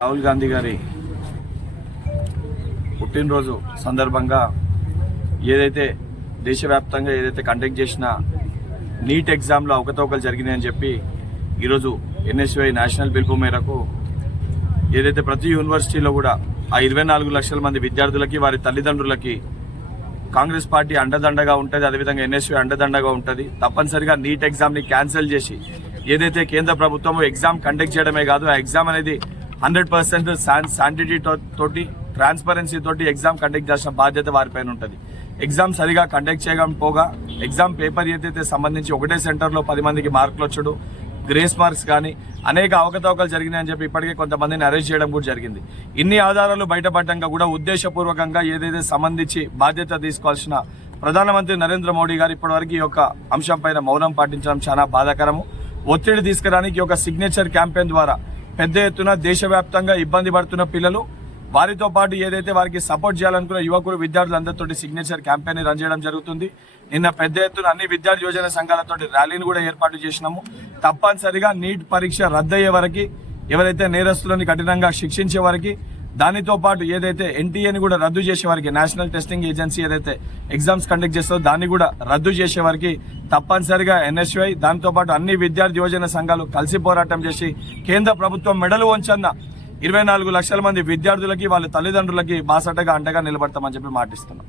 రాహుల్ గాంధీ గారి పుట్టినరోజు సందర్భంగా ఏదైతే దేశవ్యాప్తంగా కండక్ట్ చేసిన నీట్ ఎగ్జామ్లో అవకతవకలు జరిగినాయని చెప్పి ఈరోజు ఎన్ఎస్యుఐ నేషనల్ పిలుపు మేరకు ఏదైతే ప్రతి యూనివర్సిటీలో కూడా ఆ 24 లక్షల మంది విద్యార్థులకి వారి తల్లిదండ్రులకి కాంగ్రెస్ పార్టీ అండదండగా ఉంటుంది, అదేవిధంగా ఎన్ఎస్యుఐ అండదండగా ఉంటుంది. తప్పనిసరిగా నీట్ ఎగ్జామ్ని క్యాన్సిల్ చేసి ఏదైతే కేంద్ర ప్రభుత్వం ఎగ్జామ్ కండక్ట్ చేయడమే కాదు, ఆ ఎగ్జామ్ అనేది 100% శాంటిటీ తోటి ట్రాన్స్పరెన్సీ తోటి ఎగ్జామ్ కండక్ట్ చేసిన బాధ్యత వారిపైన ఉంటుంది. ఎగ్జామ్ సరిగా కండక్ట్ చేయకపోగా ఎగ్జామ్ పేపర్ ఏదైతే సంబంధించి ఒకటే సెంటర్లో 10 మందికి మార్కులు వచ్చుడు, గ్రేస్ మార్క్స్ కానీ అనేక అవకతవకలు జరిగినాయని చెప్పి ఇప్పటికే కొంతమందిని అరెస్ట్ చేయడం కూడా జరిగింది. ఇన్ని ఆధారాలు బయటపడ్డాక కూడా ఉద్దేశపూర్వకంగా ఏదైతే సంబంధించి బాధ్యత తీసుకోవాల్సిన ప్రధానమంత్రి నరేంద్ర మోడీ గారు ఇప్పటివరకు ఈ యొక్క అంశం పైన మౌనం పాటించడం చాలా బాధాకరము. ఒత్తిడి తీసుకురానికి ఒక సిగ్నేచర్ క్యాంపెయిన్ ద్వారా పెద్ద ఎత్తున దేశవ్యాప్తంగా ఇబ్బంది పడుతున్న పిల్లలు, వారితో పాటు ఏదైతే వారికి సపోర్ట్ చేయాలనుకున్న యువకులు, విద్యార్థులందరితో సిగ్నేచర్ క్యాంపెయిన్ రన్ చేయడం జరుగుతుంది. నిన్న పెద్ద ఎత్తున అన్ని విద్యార్థి యోజన సంఘాలతో ర్యాలీని కూడా ఏర్పాటు చేసినాము. తప్పనిసరిగా నీట్ పరీక్ష రద్దయ్యే వరకు, ఎవరైతే నేరస్తులని కఠినంగా శిక్షించే వరకు, దానితో పాటు ఏదైతే ఎన్టీఏని కూడా రద్దు చేసే వరకు, నేషనల్ టెస్టింగ్ ఏజెన్సీ ఏదైతే ఎగ్జామ్స్ కండక్ట్ చేస్తుందో దాన్ని కూడా రద్దు చేసే వరకు తప్పనిసరిగా ఎన్ఎస్యుఐ దాంతో పాటు అన్ని విద్యార్థి యోజన సంఘాలు కలిసి పోరాటం చేసి కేంద్ర ప్రభుత్వం మెడలు వంచన్న 24 లక్షల మంది విద్యార్థులకి వాళ్ళ తల్లిదండ్రులకి బాసటగా అండగా నిలబడతామని చెప్పి మాటిస్తున్నాం.